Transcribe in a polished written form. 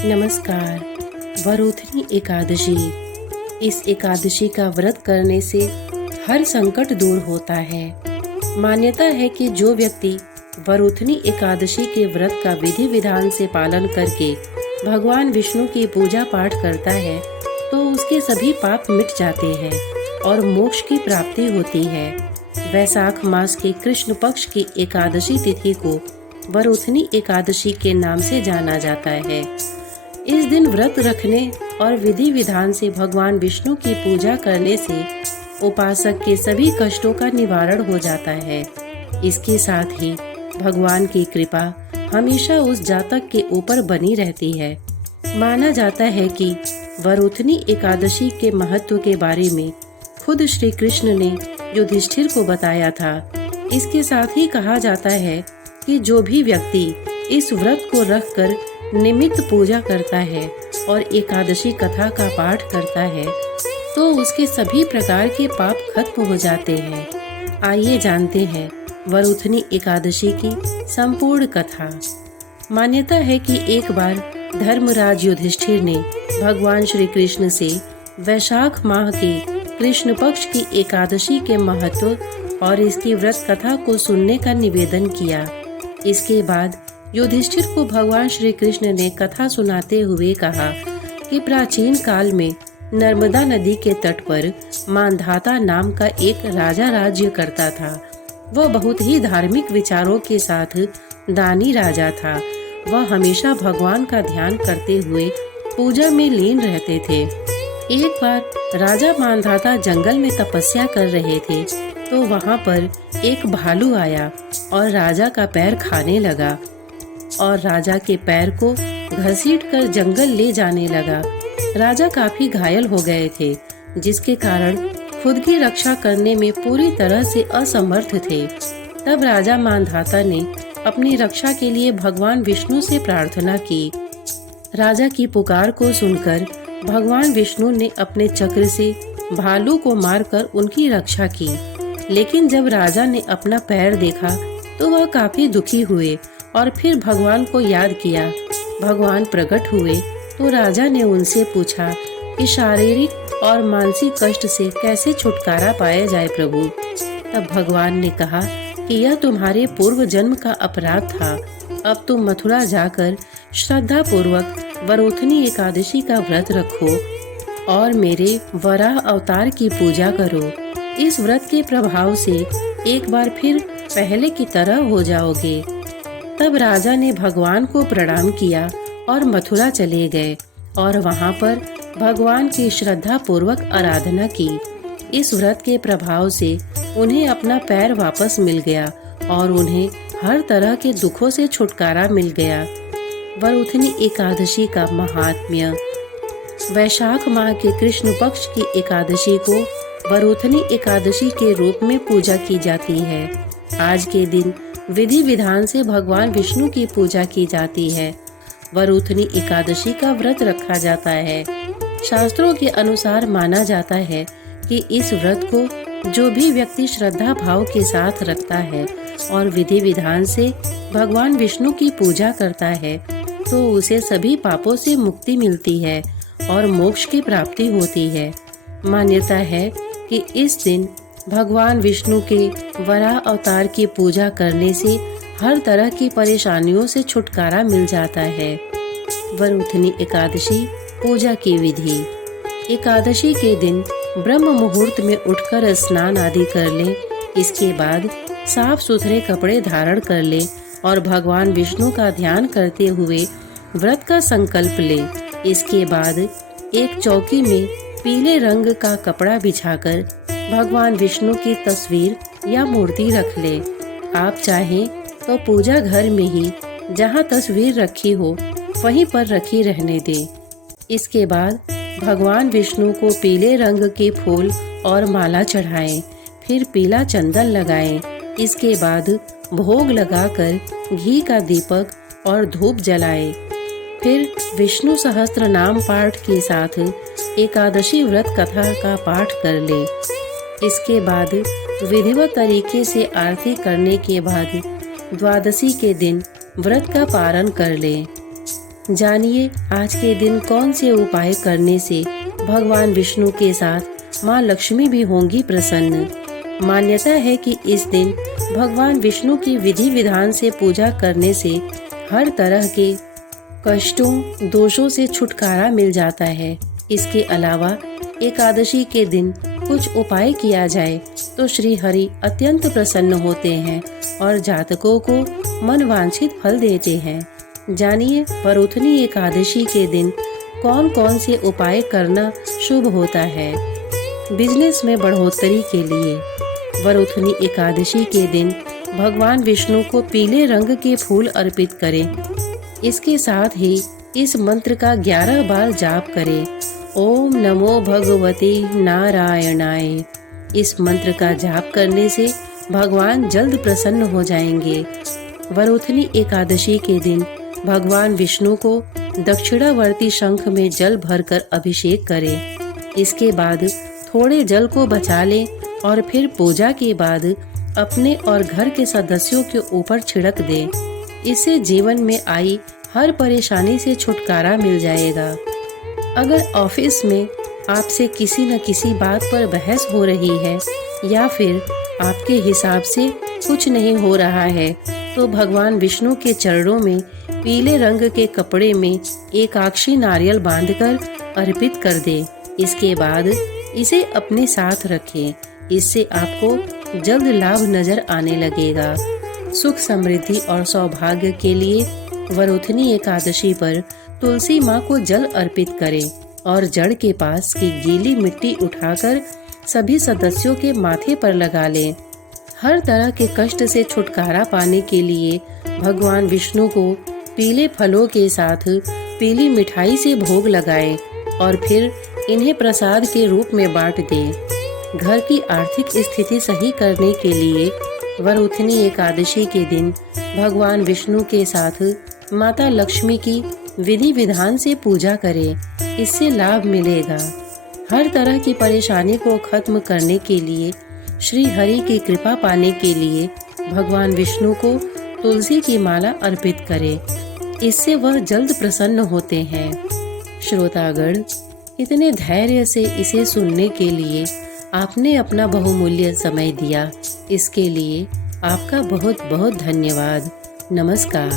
नमस्कार। वरोधिनी एकादशी। इस एकादशी का व्रत करने से हर संकट दूर होता है। मान्यता है कि जो व्यक्ति वरोधिनी एकादशी के व्रत का विधि विधान से पालन करके भगवान विष्णु की पूजा पाठ करता है तो उसके सभी पाप मिट जाते हैं और मोक्ष की प्राप्ति होती है। वैशाख मास के कृष्ण पक्ष की एकादशी तिथि को वरोधिनी एकादशी के नाम से जाना जाता है। इस दिन व्रत रखने और विधि विधान से भगवान विष्णु की पूजा करने से उपासक के सभी कष्टों का निवारण हो जाता है। इसके साथ ही भगवान की कृपा हमेशा उस जातक के ऊपर बनी रहती है। माना जाता है कि वरोधिनी एकादशी के महत्व के बारे में खुद श्री कृष्ण ने युधिष्ठिर को बताया था। इसके साथ ही कहा जाता है कि जो भी व्यक्ति इस व्रत को रखकर निमित्त पूजा करता है और एकादशी कथा का पाठ करता है तो उसके सभी प्रकार के पाप खत्म हो जाते हैं। आइए जानते हैं वरोधिनी एकादशी की संपूर्ण कथा। मान्यता है कि एक बार धर्मराज युधिष्ठिर ने भगवान श्री कृष्ण से वैशाख माह की कृष्ण पक्ष की एकादशी के महत्व और इसकी व्रत कथा को सुनने का निवेदन किया। इसके बाद युधिष्ठिर को भगवान श्री कृष्ण ने कथा सुनाते हुए कहा कि प्राचीन काल में नर्मदा नदी के तट पर मांधाता नाम का एक राजा राज्य करता था। वह बहुत ही धार्मिक विचारों के साथ दानी राजा था। वह हमेशा भगवान का ध्यान करते हुए पूजा में लीन रहते थे। एक बार राजा मांधाता जंगल में तपस्या कर रहे थे तो वहाँ पर एक भालू आया और राजा का पैर खाने लगा और राजा के पैर को घसीटकर जंगल ले जाने लगा। राजा काफी घायल हो गए थे जिसके कारण खुद की रक्षा करने में पूरी तरह से असमर्थ थे। तब राजा मांधाता ने अपनी रक्षा के लिए भगवान विष्णु से प्रार्थना की। राजा की पुकार को सुनकर भगवान विष्णु ने अपने चक्र से भालू को मारकर उनकी रक्षा की। लेकिन जब राजा ने अपना पैर देखा तो वह काफी दुखी हुए और फिर भगवान को याद किया। भगवान प्रकट हुए तो राजा ने उनसे पूछा कि शारीरिक और मानसिक कष्ट से कैसे छुटकारा पाया जाए प्रभु। तब भगवान ने कहा कि यह तुम्हारे पूर्व जन्म का अपराध था। अब तुम मथुरा जाकर श्रद्धा पूर्वक वरोधिनी एकादशी का व्रत रखो और मेरे वराह अवतार की पूजा करो। इस व्रत के प्रभाव से एक बार फिर पहले की तरह हो जाओगे। तब राजा ने भगवान को प्रणाम किया और मथुरा चले गए और वहाँ पर भगवान की श्रद्धा पूर्वक आराधना की। इस व्रत के प्रभाव से उन्हें अपना पैर वापस मिल गया और उन्हें हर तरह के दुखों से छुटकारा मिल गया। वरोधिनी एकादशी का महात्म्य। वैशाख माह के कृष्ण पक्ष की एकादशी को वरोधिनी एकादशी के रूप में पूजा की जाती है। आज के दिन विधि विधान से भगवान विष्णु की पूजा की जाती है। वरोधिनी एकादशी का व्रत रखा जाता है। शास्त्रों के अनुसार माना जाता है कि इस व्रत को जो भी व्यक्ति श्रद्धा भाव के साथ रखता है और विधि विधान से भगवान विष्णु की पूजा करता है तो उसे सभी पापों से मुक्ति मिलती है और मोक्ष की प्राप्ति होती है। मान्यता है कि इस दिन भगवान विष्णु के वराह अवतार की पूजा करने से हर तरह की परेशानियों से छुटकारा मिल जाता है। वरोधिनी एकादशी पूजा की विधि। एकादशी के दिन ब्रह्म मुहूर्त में उठकर स्नान आदि कर लें। इसके बाद साफ सुथरे कपड़े धारण कर लें और भगवान विष्णु का ध्यान करते हुए व्रत का संकल्प लें। इसके बाद एक चौकी में पीले रंग का कपड़ा बिछाकर भगवान विष्णु की तस्वीर या मूर्ति रख लें। आप चाहें तो पूजा घर में ही जहां तस्वीर रखी हो वहीं पर रखी रहने दें। इसके बाद भगवान विष्णु को पीले रंग के फूल और माला चढ़ाएं, फिर पीला चंदन लगाएं। इसके बाद भोग लगाकर घी का दीपक और धूप जलाएं। फिर विष्णु सहस्त्र नाम पाठ के साथ एकादशी व्रत कथा का पाठ कर लें। इसके बाद विधिवत तरीके से आरती करने के बाद द्वादशी के दिन व्रत का पारण कर लें। जानिए आज के दिन कौन से उपाय करने से भगवान विष्णु के साथ माँ लक्ष्मी भी होंगी प्रसन्न। मान्यता है कि इस दिन भगवान विष्णु की विधि विधान से पूजा करने से हर तरह के कष्टों दोषों से छुटकारा मिल जाता है। इसके अलावा एकादशी के दिन कुछ उपाय किया जाए तो श्री हरि अत्यंत प्रसन्न होते हैं और जातकों को मनवांछित फल देते हैं। जानिए वरुथनी एकादशी के दिन कौन कौन से उपाय करना शुभ होता है। बिजनेस में बढ़ोतरी के लिए वरुथनी एकादशी के दिन भगवान विष्णु को पीले रंग के फूल अर्पित करें। इसके साथ ही इस मंत्र का 11 बार जाप करें। ओम नमो भगवते नारायणाय। इस मंत्र का जाप करने से भगवान जल्द प्रसन्न हो जाएंगे। वरुथनी एकादशी के दिन भगवान विष्णु को दक्षिणावर्ती शंख में जल भरकर अभिषेक करें। इसके बाद थोड़े जल को बचा लें और फिर पूजा के बाद अपने और घर के सदस्यों के ऊपर छिड़क दें। इससे जीवन में आई हर परेशानी से छुटकारा मिल जाएगा। अगर ऑफिस में आपसे किसी न किसी बात पर बहस हो रही है या फिर आपके हिसाब से कुछ नहीं हो रहा है तो भगवान विष्णु के चरणों में पीले रंग के कपड़े में एक अक्षी नारियल बांधकर अर्पित कर दें। इसके बाद इसे अपने साथ रखें। इससे आपको जल्द लाभ नजर आने लगेगा। सुख समृद्धि और सौभाग्य के लिए वरुथनी एकादशी पर तुलसी माँ को जल अर्पित करें और जड़ के पास की गीली मिट्टी उठाकर सभी सदस्यों के माथे पर लगा लें। हर तरह के कष्ट से छुटकारा पाने के लिए भगवान विष्णु को पीले फलों के साथ पीली मिठाई से भोग लगाएं और फिर इन्हें प्रसाद के रूप में बांट दें। घर की आर्थिक स्थिति सही करने के लिए वरुथनी एकादशी के दिन भगवान विष्णु के साथ माता लक्ष्मी की विधि विधान से पूजा करें। इससे लाभ मिलेगा। हर तरह की परेशानी को खत्म करने के लिए श्री हरि की कृपा पाने के लिए भगवान विष्णु को तुलसी की माला अर्पित करें। इससे वह जल्द प्रसन्न होते हैं। श्रोतागण, इतने धैर्य से इसे सुनने के लिए आपने अपना बहुमूल्य समय दिया। इसके लिए आपका बहुत बहुत धन्यवाद। नमस्कार।